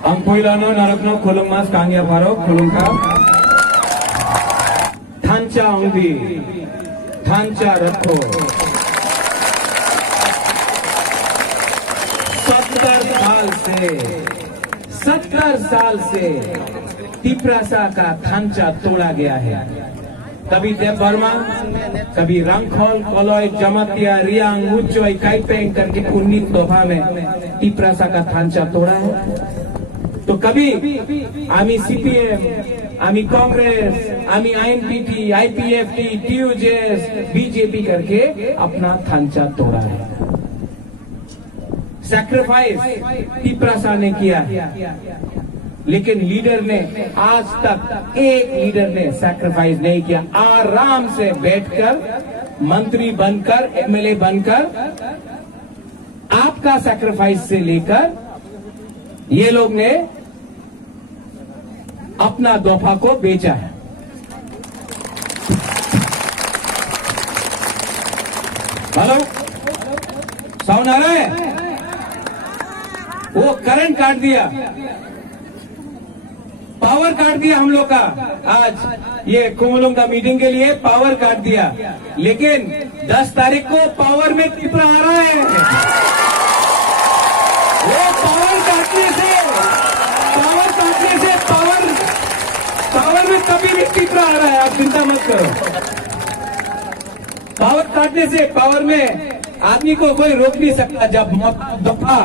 Ang poilano narakno kulung mas kangya paro kulung ka. Thancha angdi, thancha rakho. 70 साल से तिपरासा का थांचा तोड़ा गया है। कभी देव वर्मा, कभी रंगखोल, कलॉय, जमातिया, रियांग, उच्चोय, काइपेंग करके 19 दफा में तिपरासा का थांचा तोड़ा है। तो कभी आमी सीपीएम, आमी कांग्रेस, आमी आईएनपीटी, आईपीएफटी, टीयूजेएस, बीजेपी करके अपना थांचा तोड़ा है। सैक्रिफाइस तिपरासा ने किया, लेकिन लीडर ने आज तक एक लीडर ने सैक्रिफाइस नहीं किया। आराम से बैठकर मंत्री बनकर, एमएलए बनकर, आपका सैक्रिफाइस से लेकर ये लोग ने अपना दफा को बेचा है। हेलो, साउंड आ रहा है? वो करंट काट दिया, पावर काट दिया हम लोग का। आज ये कुमलों का मीटिंग के लिए पावर काट दिया, लेकिन 10 तारीख को पावर में टिपरा आ रहा है। वो पावर काटने से पावर में कभी भी टिपरा आ रहा है। आप चिंता मत करो, पावर काटने से पावर में आदमी को कोई रोक नहीं सकता। जब दफा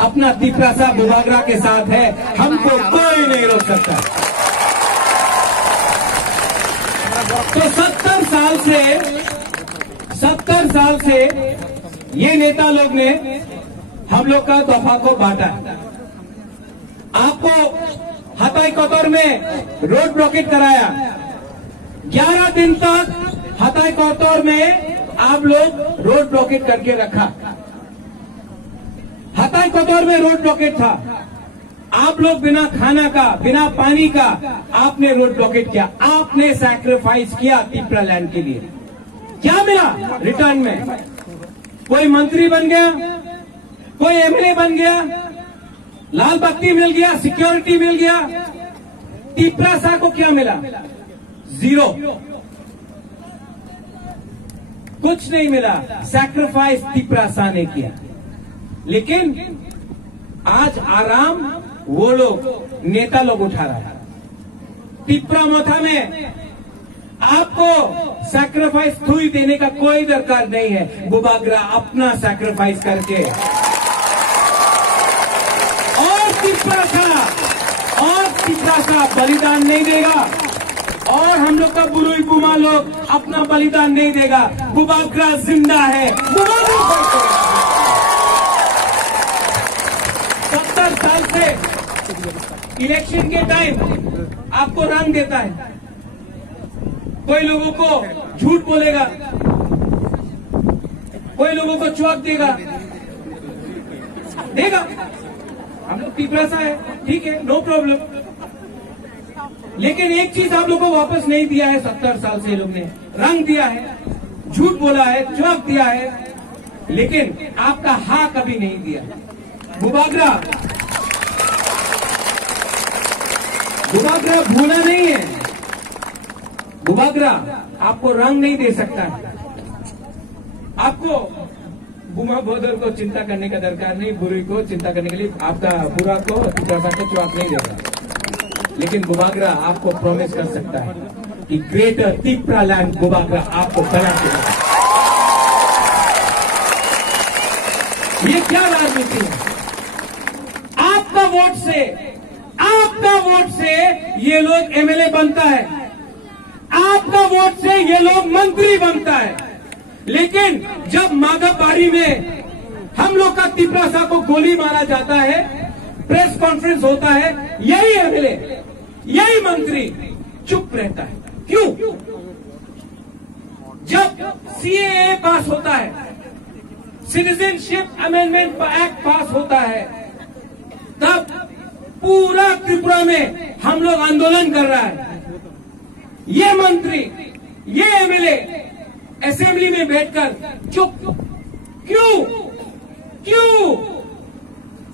अपना तिपरासा बुबागरा के साथ है, हमको कोई नहीं रोक सकता। तो 70 साल से ये नेता लोग ने हम लोग का दफा को बांटा। आपको हताई कोतोर में रोड ब्लॉकेट कराया। 11 दिन तक हताई कोतोर में आप लोग रोड ब्लॉकेट करके रखा। हताई कोतोर में रोड ब्लॉकेट था। आप लोग बिना खाना का, बिना पानी का आपने रोड ब्लॉकेट किया। आपने सैक्रिफाइस किया तिपरा लैंड के लिए। क्या मिला रिटर्न में? कोई मंत्री बन गया, कोई एमएलए बन गया, लाल बत्ती मिल गया, सिक्योरिटी मिल गया। तिपरासा को क्या मिला? जीरो, कुछ नहीं मिला। सैक्रिफाइस तिपरासा ने किया। लेकिन आज आराम वो लोग नेता लोग उठा रहा है। तिपरा मोथा में आपको सैक्रिफाइस थुई देने का कोई दरकार नहीं है। बुबागरा अपना सैक्रिफाइस करके और तिपरासा बलिदान नहीं देगा, और हम लोग का बुरुई बुमा लोग अपना बलिदान नहीं देगा। बुबागरा जिंदा है। 70 साल से इलेक्शन के टाइम आपको रंग देता है। कोई लोगों को झूठ बोलेगा, कोई लोगों को चौक देगा, हम लोग तिपरासा है, ठीक है, नो प्रॉब्लम। लेकिन एक चीज आप लोगों को वापस नहीं दिया है। 70 साल से लोग ने रंग दिया है, झूठ बोला है, चौक दिया है, लेकिन आपका हाँ कभी नहीं दिया। बुबागरा भूला नहीं है। बुबागरा आपको रंग नहीं दे सकता है। आपको बुमा बोदर को चिंता करने का दरकार नहीं, बुरी को चिंता करने के लिए आपका बुरा को तिपरासा को चौक नहीं देगा। लेकिन बुबागरा आपको प्रॉमिस कर सकता है कि ग्रेटर तिपरा लैंड बुबागरा आपको बना के देगा। ये क्या राजनीति है? आपका वोट से ये लोग एमएलए बनता है, आपका वोट से ये लोग मंत्री बनता है। लेकिन जब माघाबाड़ी में हम लोग का तिपरासा को गोली मारा जाता है, प्रेस कॉन्फ्रेंस होता है, यही एमएलए, यही मंत्री चुप रहता है। क्यों? जब सीएए पास होता है, सिटीजनशिप अमेंडमेंट एक्ट पास होता है, तब पूरा त्रिपुरा में हम लोग आंदोलन कर रहा है। ये मंत्री, ये एमएलए असेंबली में बैठकर चुप क्यों?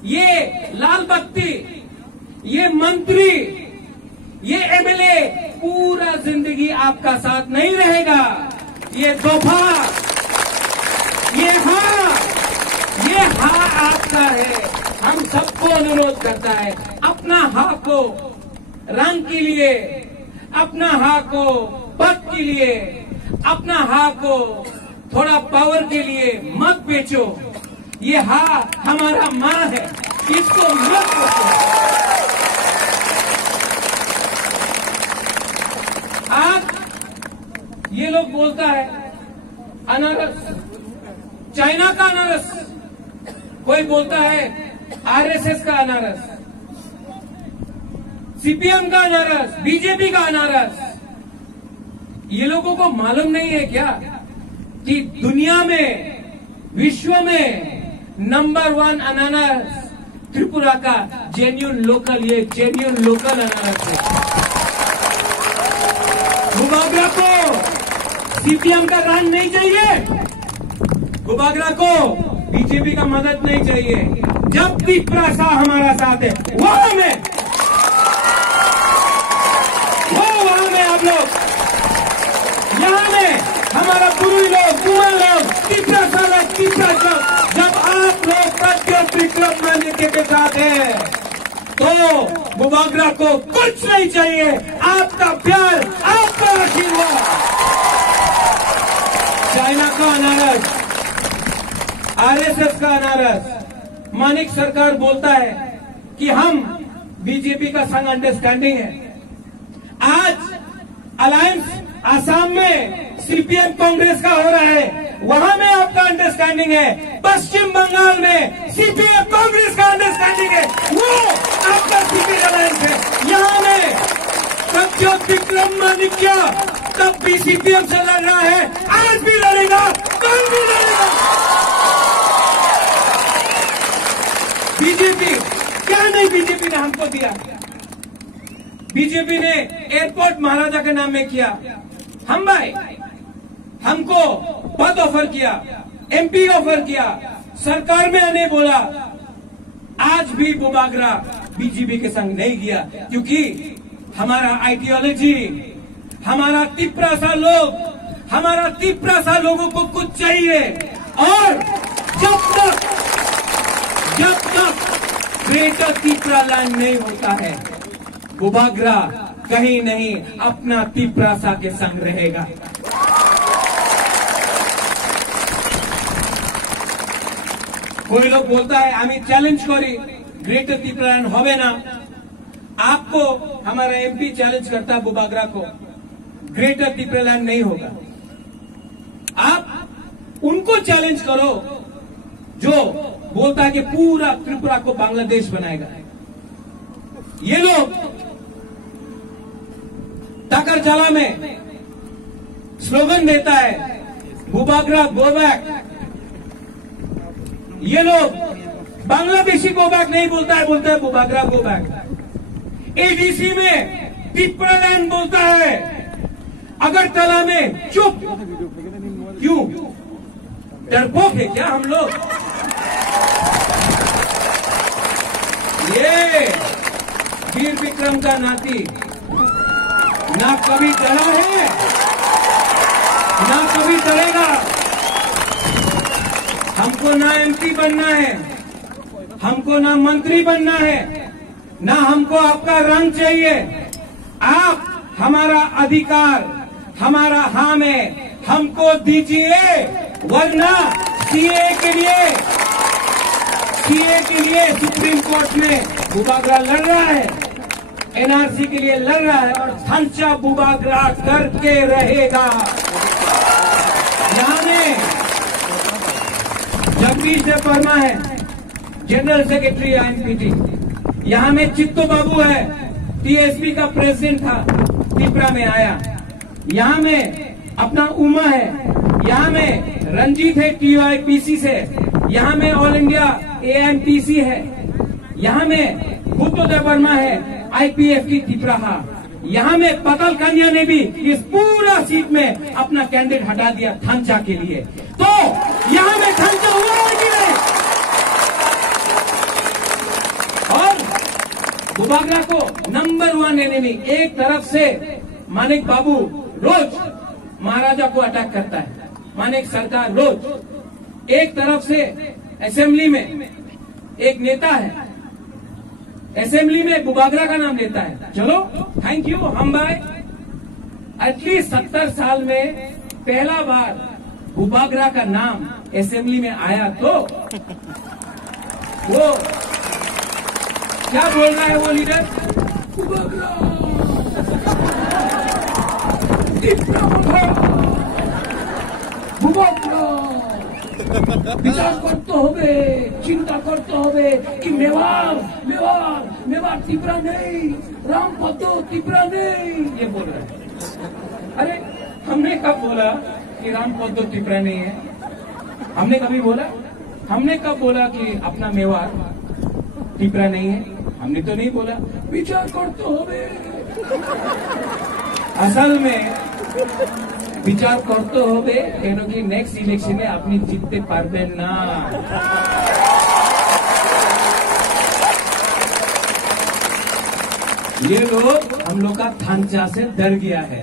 ये लाल बत्ती ये मंत्री, ये एमएलए पूरा जिंदगी आपका साथ नहीं रहेगा। ये तोहफा, ये हाँ आपका है। हम सबको अनुरोध करता है, अपना हाँ को रंग के लिए, अपना हाँ को पद के लिए, अपना हाँ को थोड़ा पावर के लिए मत बेचो। ये हाँ हमारा माँ है, इसको मत बेचो। आज ये लोग बोलता है अनारस, चाइना का अनारस, कोई बोलता है आरएसएस का अनारस, सीपीएम का अनारस, बीजेपी का अनारस। ये लोगों को मालूम नहीं है क्या कि दुनिया में, विश्व में नंबर 1 अनारस त्रिपुरा का जेन्युइन लोकल, ये जेन्युइन लोकल अनारस है। गुबागरा को सीपीएम का रंग नहीं चाहिए, गुबागरा को बीजेपी का मदद नहीं चाहिए। जब त्रिपुरा हमारा साथ है वहां में आप लोग, यहाँ में हमारा गुरु लोग, कुमार लोग, त्रिपुरा जब आप लोग प्रद्योत विक्रम मान्य के साथ है तो गुबागरा को कुछ नहीं चाहिए। आपका प्यार, आपका आशीर्वाद। चाइना का अनारस, आरएसएस का अनारस, मानिक सरकार बोलता है कि हम बीजेपी का संग अंडरस्टैंडिंग है। आज अलायंस आसाम में सीपीएम कांग्रेस का हो रहा है, वहां में आपका अंडरस्टैंडिंग है। पश्चिम बंगाल में सीपीएम कांग्रेस का अंडरस्टैंडिंग है, वो आपका सीपी अलायंस है। यहाँ में प्रद्योत विक्रम मानिक्य तब भी सीपीएम से लड़ रहा है, आज भी लड़ेगा, कल भी लड़ेगा। बीजेपी क्या नहीं, बीजेपी ने हमको दिया, बीजेपी ने एयरपोर्ट महाराजा के नाम में किया। हम भाई हमको पद ऑफर किया, एमपी ऑफर किया, सरकार में आने बोला। आज भी बुबागरा बीजेपी के संग नहीं गया, क्योंकि हमारा आइडियोलॉजी, हमारा तिपरासा लोग, हमारा तिपरासा लोगों को कुछ चाहिए। और जब तक ग्रेटर तिपरा लैंड नहीं होता है, बुबागरा कहीं नहीं अपना तिपरासा के संग रहेगा। कोई लोग बोलता है हमें चैलेंज करी ग्रेटर तिपरा लैंड होवे ना। आपको हमारा एमपी चैलेंज करता है बुबागरा को, ग्रेटर तिपरा लैंड नहीं होगा। आप उनको चैलेंज करो जो बोलता है कि पूरा त्रिपुरा को बांग्लादेश बनाएगा। ये लोग टाकरजला में स्लोगन देता है बुबागरा गो बैक। ये लोग बांग्लादेशी गो बैक नहीं बोलता है, बोलता है बुबागरा गो बैक। एडीसी में त्रिपुरा लैंड बोलता है, अगरतला में चुप। क्यों? डरपोक है क्या हम लोग? ये वीर विक्रम का नाती ना कभी डरा है, ना कभी डरेगा। हमको ना एमपी बनना है, हमको ना मंत्री बनना है, ना हमको आपका रंग चाहिए। आप हमारा अधिकार, हमारा हाँ में हमको दीजिए, वरना सीए के लिए सुप्रीम कोर्ट में बुबागरा लड़ रहा है, एनआरसी के लिए लड़ रहा है और थांचा बुबागरा करके रहेगा। यहाँ में जगदीश देव वर्मा है, जनरल सेक्रेटरी आईएनपीटी। यहाँ में चित्तो बाबू है, टीएसपी का प्रेसिडेंट था, त्रिपुरा में आया। यहाँ में अपना उमा है, यहाँ में रंजीत है टीवाईपीसी से, यहाँ में ऑल इंडिया एएनटीसी है, यहाँ में बुद्धदेव वर्मा है आईपीएफ की त्रिपुरा। यहाँ में पतल कन्या ने भी इस पूरा सीट में अपना कैंडिडेट हटा दिया थांचा के लिए। तो यहाँ में थांचा हुआ है कि नहीं? और बुबागरा को नंबर 1 एनिमी। एक तरफ से मानिक बाबू रोज महाराजा को अटैक करता है, मानिक सरकार रोज। एक तरफ से असेंबली में एक नेता है, असेंबली में बुबागरा का नाम लेता है। चलो थैंक यू, हम भाई एटलीस्ट 70 साल में पहला बार बुबागरा का नाम असेंबली में आया तो वो क्या बोल रहा है वो लीडर? बुबागरा বিচার করতে হবে, চিন্তা করতে হবে कि मेवाड़ तिपरा नहीं, रामपद्दो तिपरा नहीं, ये बोल रहा है। अरे हमने कब बोला कि रामपद्दो तिपरा नहीं है? हमने कभी बोला? हमने कब बोला कि अपना मेवाड़ तिपरा नहीं है? हमने तो नहीं बोला। विचार करते होवे। असल में विचार करते होवे क्योंकि नेक्स्ट इलेक्शने अपनी जीतते पारबेन ना। ये लोग हम लोग का खांचा से डर गया है,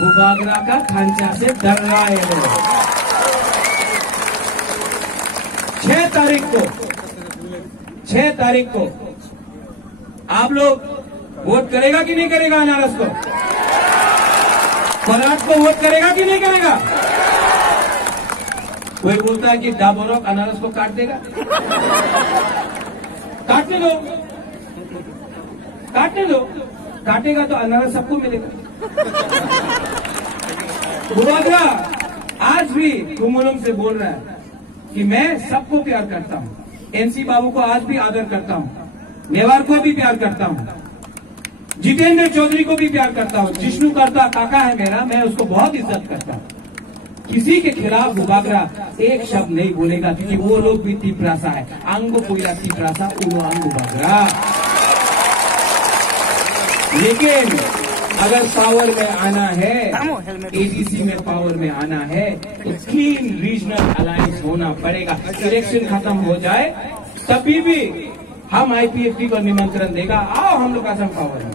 बुबागरा का खांचा से डर रहा है लोग। 6 तारीख को आप लोग वोट करेगा कि नहीं करेगा? अनारस को, पराठ को वोट करेगा कि नहीं करेगा? कोई बोलता है कि डाबोरक अनारस को काट देगा। काटने दो, काटेगा तो अनारस सबको मिलेगा। बुबागरा आज भी कुमुलम से बोल रहा है कि मैं सबको प्यार करता हूं, एनसी बाबू को आज भी आदर करता हूं, मेवाड़ को भी प्यार करता हूं, जितेंद्र चौधरी को भी प्यार करता हूं, जिष्णु करता काका है मेरा, मैं उसको बहुत इज्जत करता हूं। किसी के खिलाफ बुबागरा एक शब्द नहीं बोलेगा क्योंकि वो लोग भी तिपरासा है। आंगो कोयला तिपरासा, उनो आंग बुबागरा। लेकिन अगर पावर में आना है, एडीसी में पावर में आना है तो क्लीन रीजनल अलायंस होना पड़ेगा। इलेक्शन खत्म हो जाए तभी भी हम आईपीएफटी को निमंत्रण देगा, आओ हम लोग असम पावर में।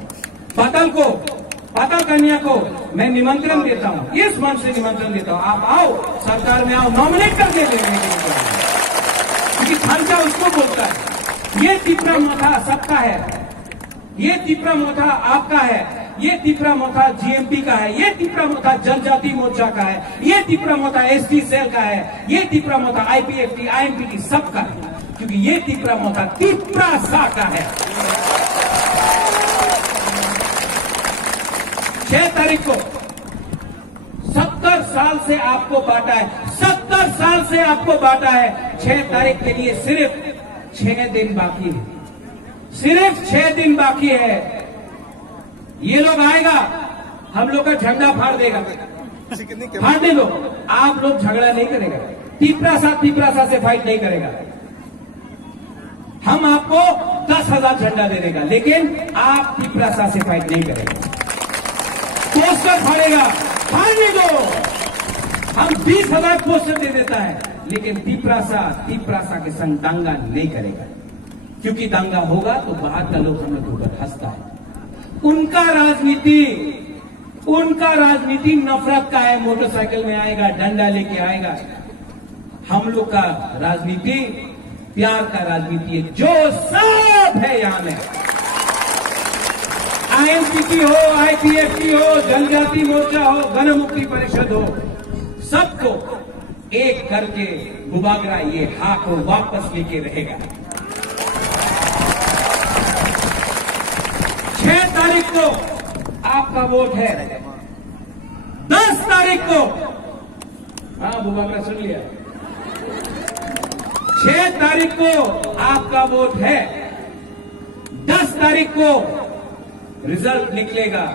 पाताल कन्या को मैं निमंत्रण देता हूं, इस मंच से निमंत्रण देता हूं, आप आओ, सरकार में आओ, नॉमिनेट करके देंगे। क्योंकि खांचा उसको बोलता है। ये तिपरा मोथा सबका है, ये तिपरा मोथा आपका है, ये तिपरा मोथा जीएमपी का है, ये तिपरा मोथा जनजाति मोर्चा का है, ये तिपरा मोथा एसटी सेल का है, ये तिपरा मोथा आईपीएफटी आईएमपी सबका है। क्योंकि ये तिपरा मोथा तिपरासा का है। 6 तारीख को 70 साल से आपको बांटा है, 70 साल से आपको बांटा है। 6 तारीख के लिए सिर्फ 6 दिन बाकी है, सिर्फ 6 दिन बाकी है। ये लोग आएगा, हम लोग का झंडा फाड़ देगा, फाड़ने दो। आप लोग झगड़ा नहीं करेगा, तिपरासा से फाइट नहीं करेगा। हम आपको 10,000 झंडा दे देगा, लेकिन आप तिपरासा से फाइट नहीं करेगा। पोस्टर फाड़ेगा, फाड़ने दो। हम 20,000 पोस्टर दे देता है, लेकिन तिपरासा के संग दंगा नहीं करेगा। क्योंकि दंगा होगा तो बाहर का लोग हम लोग के ऊपर हंसता है। उनका राजनीति नफरत का है, मोटरसाइकिल में आएगा, डंडा लेके आएगा। हम लोग का राजनीति प्यार का राजनीति है, जो सब है यहां में। आईएमपीटी हो, आईपीएफटी हो, जनजाति मोर्चा हो, गण मुक्ति परिषद हो, सबको एक करके बुबागरा ये हाथ को वापस लेके रहेगा। 6 तारीख को आपका वोट है, 10 तारीख को, हाँ बुबागरा सुन लिया, 6 तारीख को आपका वोट है, 10 तारीख को रिजल्ट निकलेगा,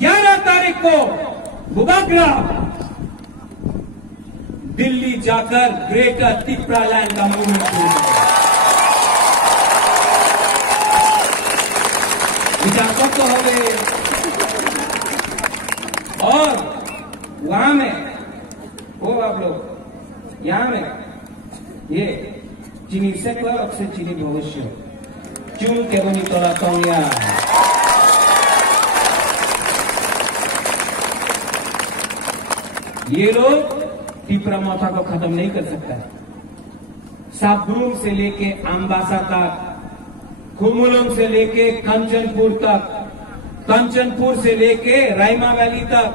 11 तारीख को बुबागरा दिल्ली जाकर ग्रेटर तिपरालैंड का मूवमेंट शुरू करेगा। विचार तो हो गए। और वहां में वो आप लोग यहां में ये चीनी से चीनी भविष्य चूल के बनी तोला तोनिया। ये लोग टिपरा माथा को खत्म नहीं कर सकता। साबरूम से लेके अम्बासा तक, खुमुलुंग से लेके कंचनपुर तक, कंचनपुर से लेके रायमा वैली तक,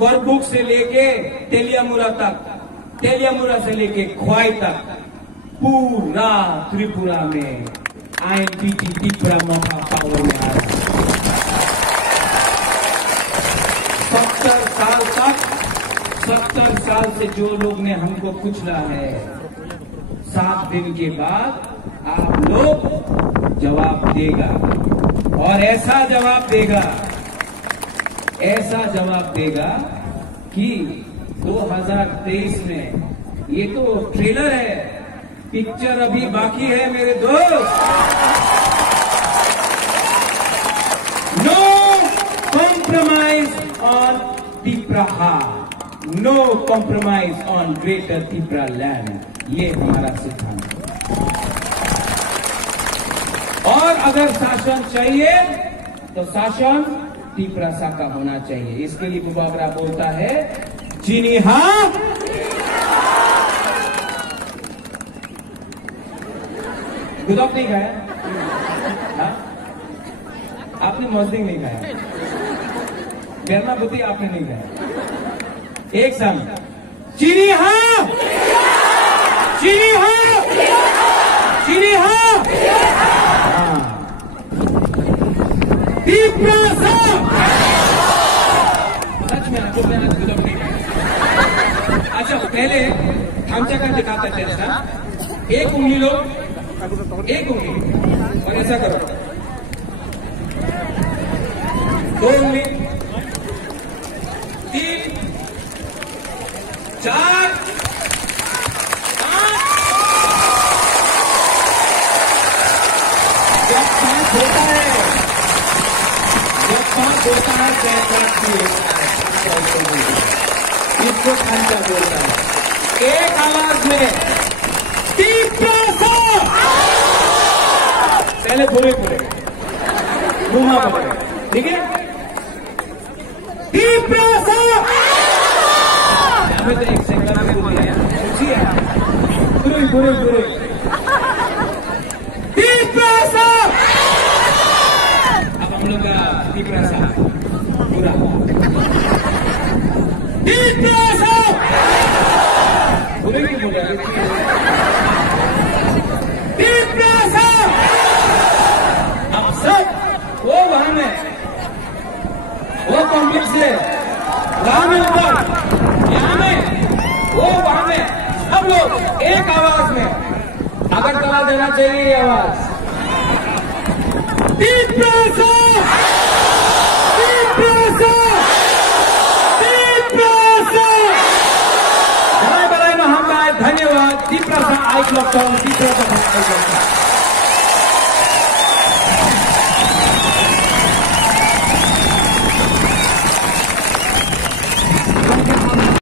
करबुक से लेके तेलियामुरा तक, तेलियामुरा से लेके ख्वाई तक, पूरा त्रिपुरा में आईएनपीटी टिपरा माथा पावर में आ रहा है। 70 साल से जो लोग ने हमको कुचला है, 7 दिन के बाद आप लोग जवाब देगा, और ऐसा जवाब देगा कि 2023 में, ये तो ट्रेलर है, पिक्चर अभी बाकी है मेरे दोस्त। No compromise on Tipra, no compromise on greater Tipra land, ये हमारा सिद्धांत है। और अगर शासन चाहिए तो शासन टिपरा सा का होना चाहिए। इसके लिए बुबाबरा बोलता है, चीनी हाँ, गुदाप नहीं खाया? हाँ? आपने मौजदिंग नहीं खाया, बेरना बुद्धि आपने नहीं खाया। एक सामने चीनी हाँ, चीनी हाँ, चीनी हाँ, टिपरा सा। सच में आपको मैं गुदाप नहीं खाया। अच्छा, पहले थामचा का दिखाता टेस्ट ना, एक उंगली लो, एक उंगली, और ऐसा करो, 2 उंगली, 3, 4, 5। जब 5 होता है, इसको खांचा बोलता है। एक आवाज में टिपरा सा, पहले बोले घुमा बोले, ठीक है? टिपरा सा, हमें तो एक सेकंड में बोल दिया, पूछिए पूरे टिपरा सा। अब हम लोग का टिपरा सा पूरा, टिपरा सा पूरे क्यों बोल रहे हैं? टिपरा सा। अब सब वो वहां में, वो कॉम्प्लेक्स है, वहां में ऊपर, यहाँ में, वो वहां में, सब लोग एक आवाज में, अगर चला देना चाहिए ये आवाज, टिपरा सा, टिपरा सा, टिपरा सा। बधाई बधाई महाकाय, धन्यवाद। टिपरा सा आई क्लब, टिपरा सा।